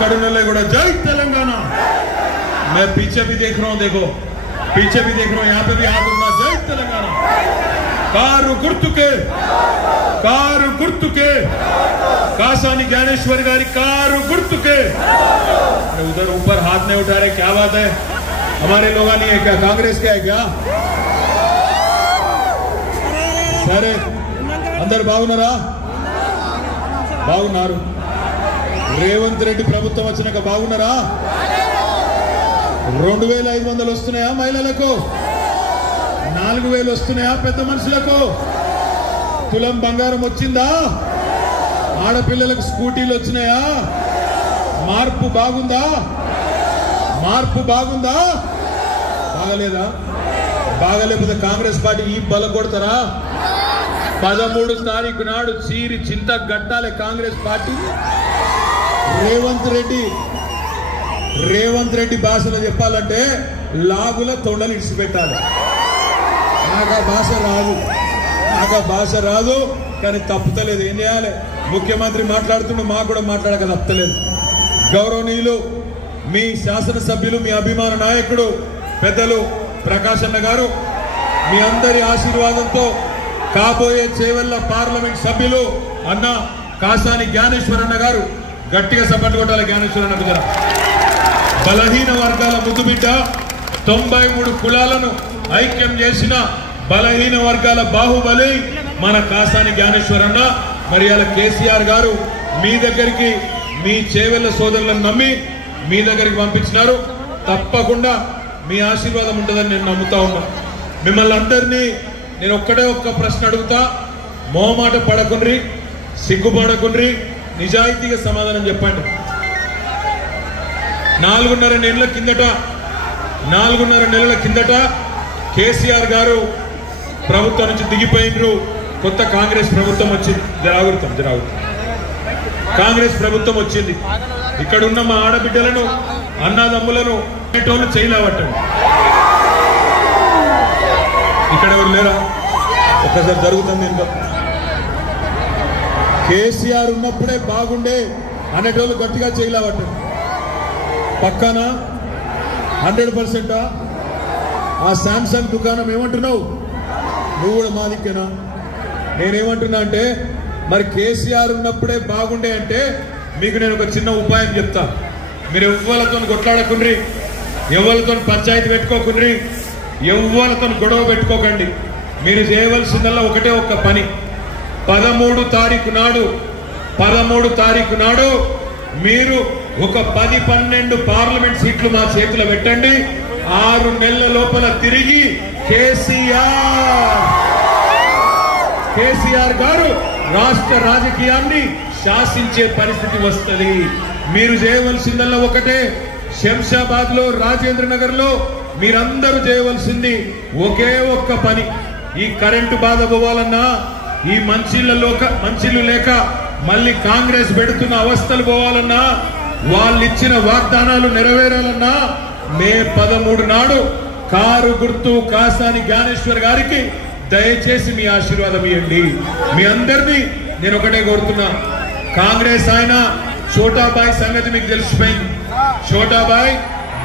इकड़ा जय तेलंगाना। मैं पीछे भी देख रहा हूं, देखो पीछे भी देख रहा हूं, यहाँ पे भी हाथ उठना, जय तेलंगाना। कारू गुर्तुके कासानी ज्ञानेश्वर गारी कारू गुर्तुके। उधर ऊपर हाथ नहीं उठा रहे, क्या बात है? हमारे लोग नहीं है क्या? कांग्रेस क्या है क्या? सरे अंदर बागुनारा బాగున్నారు. రేవంత్ రెడ్డి ప్రభుత్వం వచ్చినాక బాగున్నారా? 2500 వస్తున్నాయా మహిళలకు? 4000 వస్తున్నాయా పెద్ద మనుషులకు? తులం బంగారం వచ్చిందా? ఆడపిల్లలకు స్కూటీలు వచ్చినాయా? మార్పు బాగుందా? బాగలేదా? బాగలేకపోతే కాంగ్రెస్ పార్టీ ఈ బల కొడతారా? 13 తారీఖు నాడు చీరి చింత గట్టాలే కాంగ్రెస్ పార్టీ. రేవంత్ రెడ్డి భాషలో చెప్పాలంటే లాగుల తొండలు ఇడిచిపెట్టాలి. నాకు ఆ భాష రాదు కానీ తప్పుతలేదు. ఏం చేయాలి? ముఖ్యమంత్రి మాట్లాడుతుండే మాకు కూడా మాట్లాడక తప్పుతలేదు. గౌరవనీయులు మీ శాసనసభ్యులు, మీ అభిమాన నాయకుడు పెద్దలు ప్రకాష్ అన్న గారు, మీ అందరి ఆశీర్వాదంతో కాబోయే చేవెళ్ల పార్లమెంట్ సభ్యులు అన్న కాసాని జ్ఞానేశ్వర్ అన్న గారు, గట్టిగా సపోర్ట్ కొట్టాలి జ్ఞానేశ్వర్ అన్న గారు. బలహీన వర్గాల ముద్దుబిడ్డ, 93 కులాలను ఐక్యం చేసిన బలహీన వర్గాల బాహుబలి మన కాసాని జ్ఞానేశ్వర్ అన్న. మరి అలా కేసీఆర్ గారు మీ దగ్గరికి మీ చేవెళ్ల సోదరులను నమ్మి మీ దగ్గరికి పంపించినారు. తప్పకుండా మీ ఆశీర్వాదం ఉంటుందని నేను నమ్ముతా ఉన్నా. మిమ్మల్ని అందరినీ నేను ఒక్క ప్రశ్న అడుగుతా. మొహమాట పడకుండ్రి, సిగ్గుపడకుండ్రి, నిజాయితీగా సమాధానం చెప్పండి. 4.5 నెలల కిందట కేసీఆర్ గారు ప్రభుత్వం నుంచి దిగిపోయినరు. కొత్త కాంగ్రెస్ ప్రభుత్వం వచ్చింది. జరాగుతాం కాంగ్రెస్ ప్రభుత్వం వచ్చింది. ఇక్కడ ఉన్న మా ఆడబిడ్డలను, అన్నదమ్ములను చేయలేవట్టండి. ఇక్కడ ఎవరు లేరా? ఒక్కసారి జరుగుతుంది. కేసీఆర్ ఉన్నప్పుడే బాగుండే అనేటోళ్ళు గట్టిగా చేయలేవట్టండి. పక్కన 100%. ఆ శాంసంగ్ దుకాణం ఏమంటున్నావు? నువ్వు కూడా మా దిక్కేనా? నేనేమంటున్నా అంటే, మరి కేసీఆర్ ఉన్నప్పుడే బాగుండే అంటే మీకు నేను ఒక చిన్న ఉపాయం చెప్తా. మీరు ఎవ్వలతో కొట్లాడకుండ్రి, ఎవరితో పంచాయతీ పెట్టుకోకుండ్రి, ఎవ్వరితో గొడవ పెట్టుకోకండి. మీరు చేయవలసిందల్లా ఒక్క పని. 13 తారీఖు నాడు మీరు ఒక 10-12 పార్లమెంట్ సీట్లు మా చేతిలో పెట్టండి. 6 నెలల లోపల తిరిగి కేసీఆర్ గారు రాష్ట్ర రాజకీయాన్ని శాసించే పరిస్థితి వస్తుంది. మీరు చేయవలసిందల్లా ఒకటే. శంషాబాద్ లో, రాజేంద్ర నగర్ లో మీరందరూ చేయవలసింది ఒక్క పని. ఈ కరెంటు బాధ పోవాలన్నా, ఈ మంచిళ్ళు లేక మళ్ళీ కాంగ్రెస్ పెడుతున్న అవస్థలు పోవాలన్నా, వాళ్ళు ఇచ్చిన వాగ్దానాలు నెరవేరాలన్నా మే 13 నాడు కారు గుర్తు కాసాని జ్ఞానేశ్వర్ గారికి దయచేసి మీ ఆశీర్వాదం ఇవ్వండి. మీ అందరినీ నేను ఒకటే కోరుతున్నా. కాంగ్రెస్ ఆయన చోటాబాయ్ సంగతి మీకు తెలిసిపోయింది. చోటాబాయ్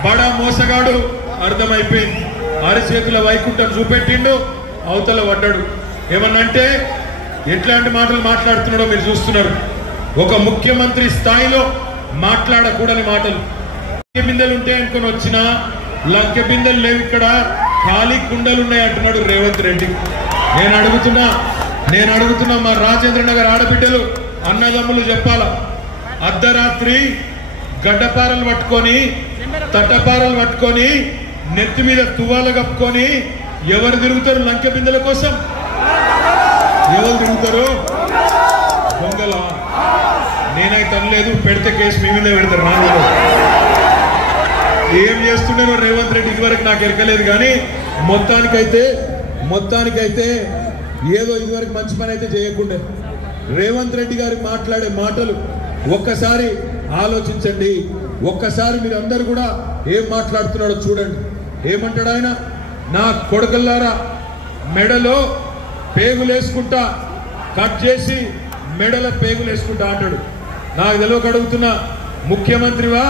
బడా మోసగాడు అర్థమైపోయింది. అరచేతుల వైకుంఠం చూపెట్టిండు, అవతల పడ్డాడు. ఏమన్నంటే ఎట్లాంటి మాటలు మాట్లాడుతున్నాడో మీరు చూస్తున్నారు. ఒక ముఖ్యమంత్రి స్థాయిలో మాట్లాడకూడని మాటలు. లంకె బిందెలు ఉంటాయి అనుకుని వచ్చినా లంకె బిందెలు లేవు, ఇక్కడ ఖాళీ కుండలు ఉన్నాయి అంటున్నాడు రేవంత్ రెడ్డి. నేను అడుగుతున్నా మా రాజేంద్ర నగర్ ఆడబిడ్డలు, అన్నదమ్ములు చెప్పాలా? అర్ధరాత్రి గడ్డపారలు పట్టుకొని, తట్టపారలు పట్టుకొని, నెత్తి మీద తువ్వాలు కప్పుకొని ఎవరు తిరుగుతారు లంకె బిందెల కోసం? ఎవరు తిరుగుతారు? దొంగల. నేనైతే అనలేదు, పెడితే కేసు మీ మీద పెడతారు. నా మీద ఏం చేస్తున్నారో రేవంత్ రెడ్డి ఇదివరకు నాకు ఎరకలేదు. కానీ మొత్తానికైతే ఏదో ఇదివరకు మంచి పని అయితే చేయకుండే. రేవంత్ రెడ్డి గారు మాట్లాడే మాటలు ఒక్కసారి ఆలోచించండి. ఒక్కసారి మీరు అందరు కూడా ఏం మాట్లాడుతున్నాడో చూడండి. ఏమంటాడు ఆయన? నా కొడుకుల్లారా, మెడలో పేగులేసుకుంటా, కట్ చేసి మెడల పేగులేసుకుంటా అంటాడు. నాకు తెలియక అడుగుతున్నా, ముఖ్యమంత్రివా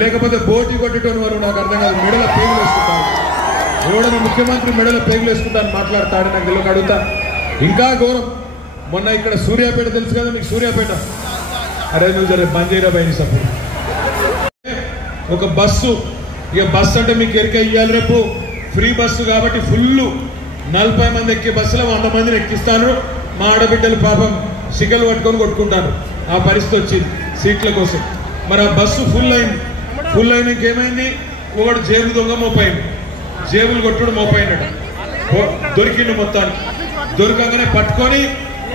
లేకపోతే బోటి కొట్టేటోని వారు నాకు అర్థం కాదు. మెడల పేగులు వేసుకుంటాను, ఎవడన్నా ముఖ్యమంత్రి మెడల పేగులు వేసుకుంటాను మాట్లాడతాడు, నాకు తెలియక అడుగుతా. ఇంకా ఘోరం, మొన్న ఇక్కడ సూర్యాపేట తెలుసు కదా మీకు, సూర్యాపేట. అరే నువ్వు జర బంద్ చేయరా బయని సపోర్ట్. ఒక బస్సు, ఇక బస్సు అంటే మీకు ఎరిక ఇవ్వాలి, రేపు ఫ్రీ బస్సు కాబట్టి ఫుల్ 40 మంది ఎక్కే బస్సులో 100 మందిని ఎక్కిస్తాను. మా ఆడబిడ్డలు పాపం సిగలు పట్టుకొని కొట్టుకుంటారు, ఆ పరిస్థితి వచ్చింది సీట్ల కోసం. మరి ఆ బస్సు ఫుల్ అయింది. ఫుల్ అయినాక ఏమైంది, ఒకడు జేబు దొంగ మోపైంది, జేబులు కొట్టుడు మోపైనట, దొరికిండు మొత్తానికి. దొరకగానే పట్టుకొని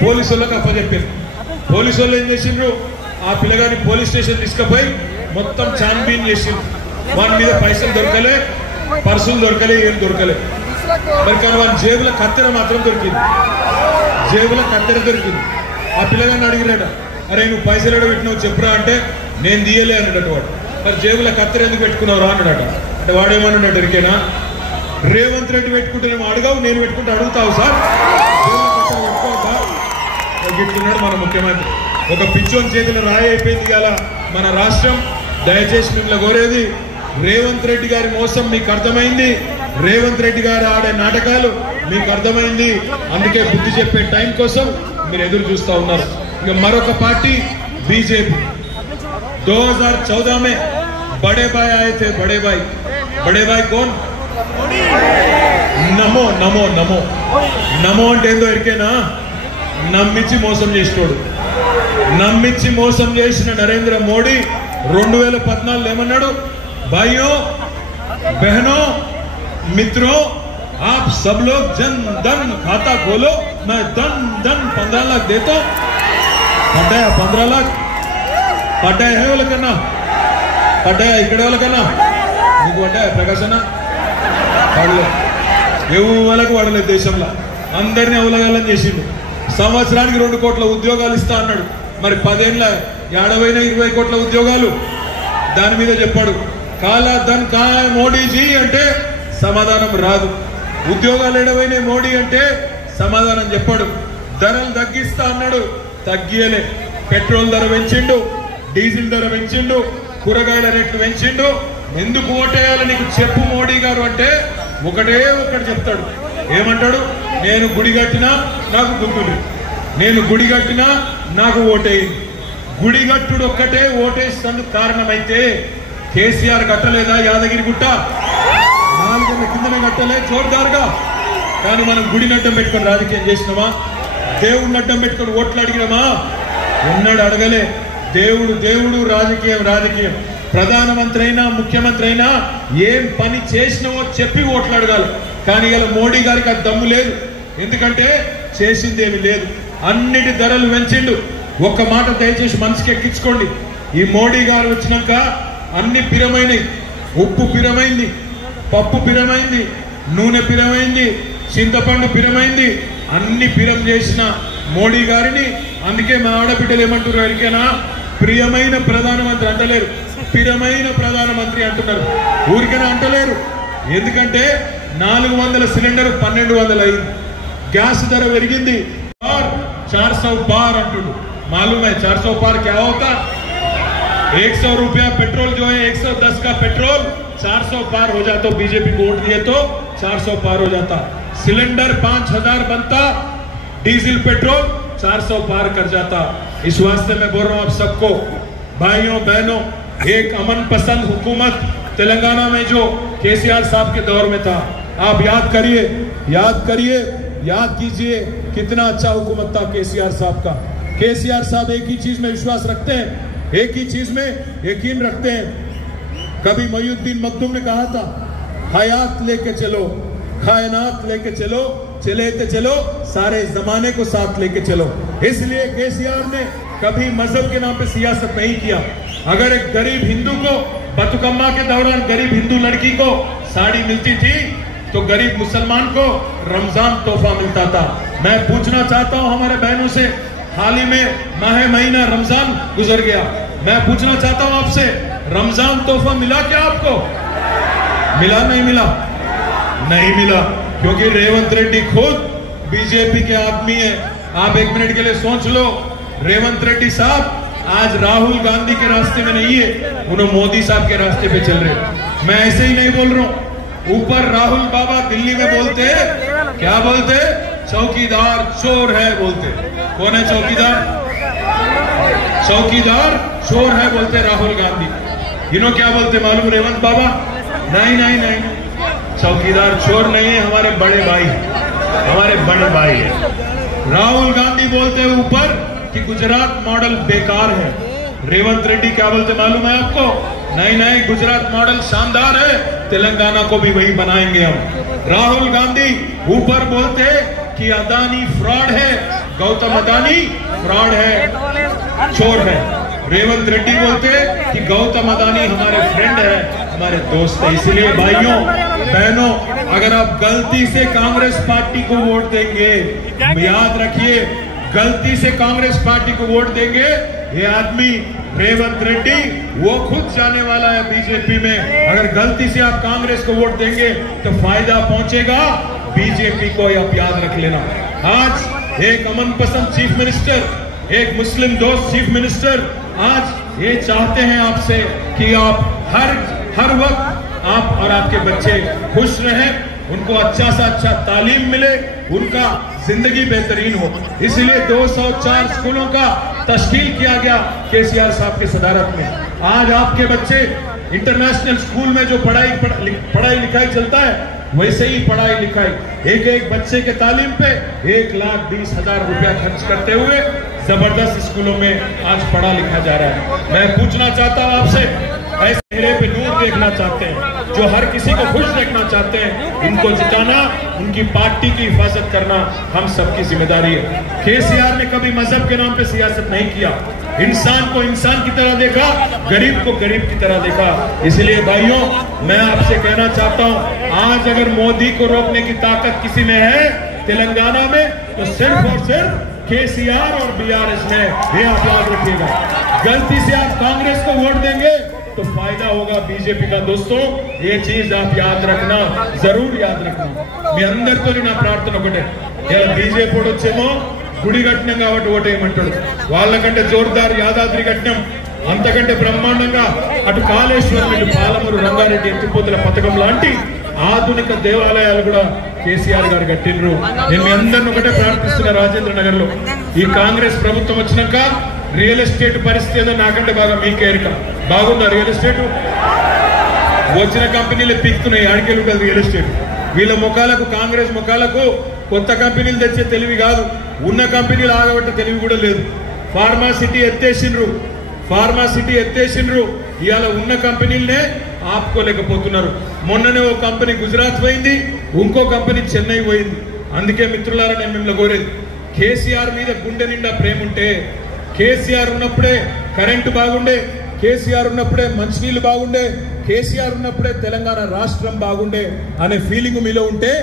పోలీసు వాళ్ళకి అప్పచెప్పారు. పోలీసు వాళ్ళు ఏం చేసిండ్రు, ఆ పిల్లగాని పోలీస్ స్టేషన్ తీసుకుపోయి మొత్తం చాన్బీన్ చేసిండ్రు. వాని మీద పైసలు దొరకలే, పర్సులు దొరకలే, ఏం దొరకలే. మరి కానీ వాని జేబుల కత్తెర మాత్రం దొరికింది, జేబుల కత్తెర దొరికింది. ఆ పిల్లగాన్ని అడిగినట, అరే నువ్వు పైసలు ఎడ పెట్టినావు చెప్పురా అంటే, నేను తీయలే అన్నాడట వాడు. మరి జేబుల కత్తెర ఎందుకు పెట్టుకున్నావు రా అన్నాడట. అంటే వాడేమన్నాడు ఎరికేనా, రేవంత్ రెడ్డి పెట్టుకుంటేనేమో అడగావు, నేను పెట్టుకుంటే అడుగుతావు సార్, పెట్టుకోవద్దా గిట్టున్నాడు మన ముఖ్యమంత్రి. ఒక పిచ్చోని చేతిలో రాయి అయిపోయింది కదా మన రాష్ట్రం. దయచేసి మిమ్మల్ని కోరేది, రేవంత్ రెడ్డి గారి మోసం మీకు అర్థమైంది, రేవంత్ రెడ్డి గారు ఆడే నాటకాలు మీకు అర్థమైంది. అందుకే బుద్ధి చెప్పే టైం కోసం మీరు ఎదురు చూస్తా ఉన్నారు. ఇక మరొక పార్టీ बीजेपी 2014 में बड़े भाई आए थे, बड़े भाई कौन, నమో నమో నమో నమో అంటే ఏందో ఎరికేనా, నమ్మించి మోసం చేసినోడు. నమ్మించి మోసం చేసిన నరేంద్ర మోడీ 2014 ఏమన్నాడు, भाइयों बहनों मित्रों आप सब लोग जन धन खाता खोलो, मैं धन 15 लाख देता हूं. పడ్డాయా 15 लाख పడ్డాయా వాళ్ళకన్నా, పడ్డాయా ఇక్కడ వాళ్ళకన్నా, నీకు పడ్డాయా ప్రకాశన పడలే, ఎవరికి పడలేదు. దేశంలో అందరినీ అవలగాలని చేసిండు. సంవత్సరానికి 2 కోట్ల ఉద్యోగాలు ఇస్తా అన్నాడు. మరి 10 ఏళ్ళ 20 కోట్ల ఉద్యోగాలు దాని మీద చెప్పాడు. కాలా ధన్ కాయ్ మోడీజీ అంటే సమాధానం రాదు. ఉద్యోగాలు ఎడవైన మోడీ అంటే సమాధానం చెప్పాడు. ధరలు తగ్గిస్తా అన్నాడు, తగ్గియలే. పెట్రోల్ ధర పెంచిండు, డీజిల్ ధర పెంచిండు, కూరగాయల రేట్లు పెంచిండు. ఎందుకు ఓటేయాలి నీకు చెప్పు మోడీ గారు అంటే ఒకటే ఒకటి చెప్తాడు. ఏమంటాడు, నేను గుడి కట్టినా నాకు గుర్తుడు, నేను గుడి కట్టినా నాకు ఓటేయింది. గుడిగట్టుడు ఒక్కటే ఓటేసినందుకు కారణమైతే కేసీఆర్ కట్టలేదా యాదగిరి గుట్ట, 4 కిందనే కట్టలే జోర్దార్గా. కానీ మనం గుడిని అడ్డం పెట్టుకొని రాజకీయం చేసినామా, దేవుడిని అడ్డం పెట్టుకొని ఓట్లు అడిగినామా, ఎన్నడు అడగలే. దేవుడు దేవుడు, రాజకీయం రాజకీయం. ప్రధానమంత్రి అయినా ముఖ్యమంత్రి అయినా ఏం పని చేసినావో చెప్పి ఓట్లు అడగాలి. కానీ ఇలా మోడీ గారికి ఆ దమ్ము లేదు, ఎందుకంటే చేసిందేమి లేదు. అన్నిటి ధరలు పెంచిండు. ఒక్క మాట దయచేసి మనసుకి ఎక్కించుకోండి, ఈ మోడీ గారు వచ్చినాక అన్ని పిరమైనవి. ఉప్పు పిరమైంది, పప్పు పిరమైంది, నూనె పిరమైంది, చింతపండు పిరమైంది. అన్ని పిరం చేసిన మోడీ గారిని అందుకే మా ఆడబిడ్డలు ఏమంటున్నారు ఎరికేనా, ప్రియమైన ప్రధానమంత్రి అంటలేరు, పిరమైన ప్రధానమంత్రి అంటున్నారు. ఊరికైనా అంటలేరు, ఎందుకంటే 400 సిలిండర్ 1200 అయింది. గ్యాస్ ధర పెరిగింది, 400 पार अंटू. मालूम है 400 पार क्या होता, 100 रुपया पेट्रोल जो है 110 का पेट्रोल 400 पार हो जाता. तो बीजेपी को वोट दिए तो 400 पार हो जाता. सिलेंडर 5000 बनता, डीजल पेट्रोल 400 पार कर जाता. इस वास्ते मैं बोल रहा हूं आप सबको, भाइयों बहनों, एक अमन पसंद हुकूमत तेलंगाना में जो केसीआर साहब के दौर में था, आप याद करिए, याद कीजिए कितना अच्छा हुकूमत था केसीआर साहब का. केसीआर साहब एक ही चीज में विश्वास रखते हैं, एक ही चीज में यकीन रखते हैं. कभी मोइनुद्दीन मखदूम ने कहा था, हयात लेके चलो, कायनात लेके चलो, चले तो चलो, सारे जमाने को साथ लेके चलो. इसलिए केसीआर ने कभी मजहब के नाम पे सियासत नहीं किया. अगर एक गरीब हिंदू को बतुकम्मा के दौरान गरीब हिंदू लड़की को साड़ी मिलती थी, तो गरीब मुसलमान को रमजान तोहफा मिलता था. मैं पूछना चाहता हूं हमारे बहनों से, हाल ही में महीना रमजान गुजर गया, मैं पूछना चाहता हूं आपसे, रमजान तोहफा मिला क्या आपको, मिला नहीं मिला, नहीं मिला. क्योंकि रेवंत रेड्डी खुद बीजेपी के आदमी है. आप 1 मिनट के लिए सोच लो, रेवंत रेड्डी साहब आज राहुल गांधी के रास्ते में नहीं है, उन्होंने मोदी साहब के रास्ते पे चल रहे। मैं ऐसे ही नहीं बोल रहा हूं। ऊपर राहुल बाबा दिल्ली में बोलते क्या बोलते? चौकीदार चोर है बोलते। कौन है चौकीदार? चौकीदार चोर है बोलते राहुल गांधी। इन्हों क्या बोलते मालूम? रेवंत बाबा नहीं नहीं नहीं, चौकीदार चोर नहीं है, हमारे बड़े भाई, हमारे बड़े भाई है। राहुल गांधी बोलते हैं ऊपर कि गुजरात मॉडल बेकार है। रेवंत रेड्डी क्या बोलते मालूम है आपको? नहीं नहीं, गुजरात मॉडल शानदार है, तेलंगाना को भी वही बनाएंगे हम। राहुल गांधी ऊपर बोलते कि अदानी फ्रॉड है, गौतम अदानी फ्रॉड है, चोर है। रेवंत रेड्डी बोलते कि गौतम अदानी हमारे फ्रेंड है, हमारे दोस्त है। इसलिए भाइयों बहनों, अगर आप गलती से कांग्रेस पार्टी को वोट देंगे, याद रखिए, गलती से कांग्रेस पार्टी को वोट देंगे, ये आदमी रेवंत रेड्डी वो खुद जाने वाला है बीजेपी में। अगर गलती से आप कांग्रेस को वोट देंगे तो फायदा पहुंचेगा बीजेपी को, आप याद रख लेना। आज एक अमन पसंद चीफ मिनिस्टर, एक मुस्लिम दोस्त चीफ मिनिस्टर आज ये चाहते हैं आपसे कि आप हर वक्त आप और आपके बच्चे खुश रहें, उनको अच्छा से अच्छा तालीम मिले, उनका जिंदगी बेहतरीन हो। इसलिए 204 स्कूलों का तश्कील किया गया केसीआर साहब के सदारत में। आज आपके बच्चे इंटरनेशनल स्कूल में जो पढ़ाई लिखाई चलता है, वैसे ही पढ़ाई लिखाई एक एक बच्चे के तालीम पे 1,20,000 रुपया खर्च करते हुए जबरदस्त स्कूलों में आज पढ़ा लिखा जा रहा है। मैं पूछना चाहता हूं आपसे, ऐसे चेहरे पे नूर देखना चाहते हैं, जो हर किसी को खुश देखना चाहते हैं, इनको जिताना, उनकी पार्टी की हिफाजत करना हम सबकी जिम्मेदारी है। केसीआर ने कभी मजहब के नाम पे सियासत नहीं किया, इंसान को इंसान की तरह देखा, गरीब को गरीब की तरह देखा। इसलिए भाइयों, मैं आपसे कहना चाहता हूं, आज अगर मोदी को रोकने की ताकत किसी में है तेलंगाना में, तो सिर्फ और सिर्फ केसीआर और बीआरएस में। ये आप याद रखिएगा। गलती से आप कांग्रेस को वोट देंगे तो फायदा होगा बीजेपी का। दोस्तों, ये चीज आप याद रखना, जरूर याद रखना। मी अंदरितो ना प्रार्थना ఒకటే, ఇలా బీజేపీ వచ్చేమో గుడి కట్టినాం కాబట్టి ఓటేయమంటాడు, వాళ్ళకంటే జోర్దార్ యాదాద్రి కట్టినాం, అంతకంటే బ్రహ్మాండంగా అటు కాళేశ్వరం, ఇటు పాలమూరు రంగారెడ్డి ఎత్తిపోతుల పథకం లాంటి ఆధునిక దేవాలయాలు కూడా కేసీఆర్ గారు కట్టిండ్రు. నేను మీ అందరిని ఒకటే ప్రార్థిస్తున్నా, రాజేంద్ర నగర్ లో ఈ కాంగ్రెస్ ప్రభుత్వం వచ్చినాక రియల్ ఎస్టేట్ పరిస్థితి ఏదో నాకంటే బాగా మీకే ఎరిక. బాగుందా రియల్ ఎస్టేట్? వచ్చిన కంపెనీలు పీక్కున్నాయి, ఆడికెళ్ళి ఉంటుంది రియల్ ఎస్టేట్. వీళ్ళ ముఖాలకు, కాంగ్రెస్ ముఖాలకు కొత్త కంపెనీలు తెచ్చే తెలివి కాదు, ఉన్న కంపెనీలు ఆగబట్టే తెలివి కూడా లేదు. ఫార్మాసిటీ ఎత్తేసిండ్రు, ఇవాళ ఉన్న కంపెనీలనే ఆపుకోలేకపోతున్నారు. మొన్ననే ఓ కంపెనీ గుజరాత్ పోయింది, ఇంకో కంపెనీ చెన్నై పోయింది. అందుకే మిత్రులారా, నేను మిమ్మల్ని కోరేది, కేసీఆర్ మీద గుండె నిండా ప్రేమ ఉంటే, కేసీఆర్ ఉన్నప్పుడే కరెంటు బాగుండే, కేసీఆర్ ఉన్నప్పుడే మంచినీళ్లు బాగుండే, కేసీఆర్ ఉన్నప్పుడే తెలంగాణ రాష్ట్రం బాగుండే అనే ఫీలింగ్ మీలో ఉంటే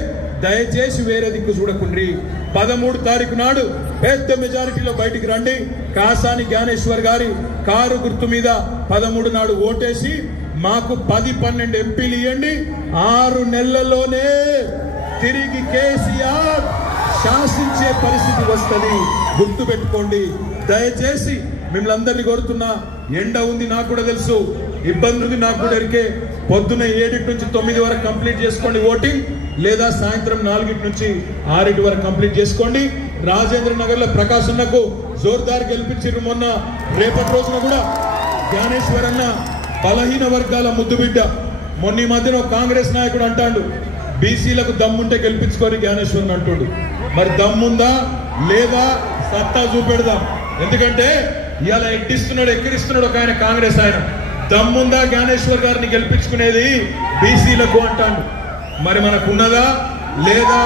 దయచేసి వేరే దిక్కు చూడకుండ్రి. 13 తారీఖు నాడు పెద్ద మెజారిటీలో బయటికి రండి. కాసాని జ్ఞానేశ్వర్ గారి కారు గుర్తు మీద 13 నాడు ఓటేసి మాకు 10-12 ఎంపీలు ఇవ్వండి. 6 నెలల్లోనే తిరిగి కేసీఆర్ శాసించే పరిస్థితి వస్తుంది, గుర్తు పెట్టుకోండి. దయచేసి మిమ్మల్ని అందరినీ కోరుతున్నా, ఎండ ఉంది నాకు కూడా తెలుసు, ఇబ్బంది ఉంది నాకు కూడా ఎరికే. పొద్దున్న 7 నుంచి 9 వరకు కంప్లీట్ చేసుకోండి ఓటింగ్, లేదా సాయంత్రం 4 నుంచి 6 వరకు కంప్లీట్ చేసుకోండి. రాజేంద్ర నగర్ లో ప్రకాశ్ అన్నకు జోర్దార్ గెలిపించారు మొన్న. రేపటి రోజున కూడా జ్ఞానేశ్వర్ అన్న బలహీన వర్గాల ముద్దు బిడ్డ. మొన్న ఈ మధ్యన కాంగ్రెస్ నాయకుడు అంటాడు, బీసీలకు దమ్ముంటే గెలిపించుకొని జ్ఞానేశ్వర్ అంటాడు. మరి దమ్ముందా లేదా సత్తా చూపెడదాం. ఎందుకంటే ఇవాళ ఎక్కిస్తున్నాడు ఒక ఆయన, కాంగ్రెస్ ఆయన. దమ్ముందా జ్ఞానేశ్వర్ గారిని గెలిపించుకునేది బీసీలకు అంటాడు. మరి మనకున్నదా లేదా?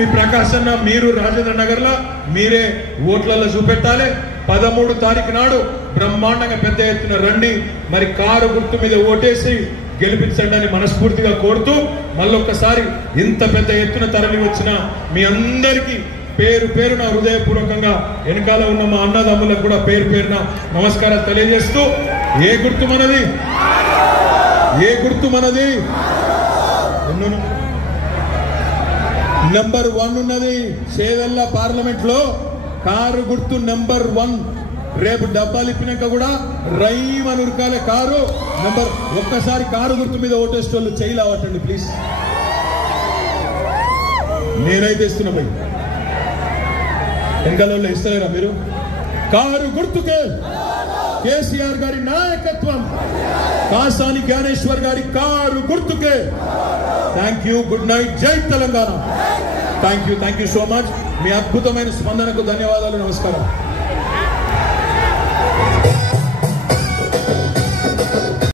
ఈ ప్రకాశ్ అన్న, మీరు రాజేంద్ర నగర్ లో మీరే ఓట్లలో చూపెట్టాలి. 13 తారీఖు నాడు బ్రహ్మాండంగా పెద్ద ఎత్తున రండి. మరి కారు గుర్తు మీద ఓటేసి గెలిపించండి అని మనస్ఫూర్తిగా కోరుతూ, మళ్ళొక్కసారి ఇంత పెద్ద ఎత్తున తరలి వచ్చిన మీ అందరికీ పేరు పేరున హృదయపూర్వకంగా, వెనకాల ఉన్న మా అన్నదమ్ములకు కూడా పేరు పేరున నమస్కారాలు తెలియజేస్తూ, ఏ గుర్తు మనది? నెంబర్ 1 ఉన్నది. చేవెళ్ళ పార్లమెంట్ లో కారు గుర్తు నెంబర్ 1. రేపు డబ్బాలు ఇప్పినాక కూడా రైమని ఉరకాలే కారు నెంబర్. ఒక్కసారి కారు గుర్తు మీద ఓటేసేటోళ్ళు చేయి లావటండి ప్లీజ్. నేనైతే ఇస్తున్నా భయ్, వెంకలలో ఇస్తలేరా మీరు? కారు గుర్తుకే కేసీఆర్ గారి నాయకత్వం, కాసాని జ్ఞానేశ్వర్ గారి కారు గుర్తుకే. థ్యాంక్ యూ, గుడ్ నైట్, జై Telangana. Thank you so much. మీ అద్భుతమైన స్పందనకు ధన్యవాదాలు, నమస్కారం.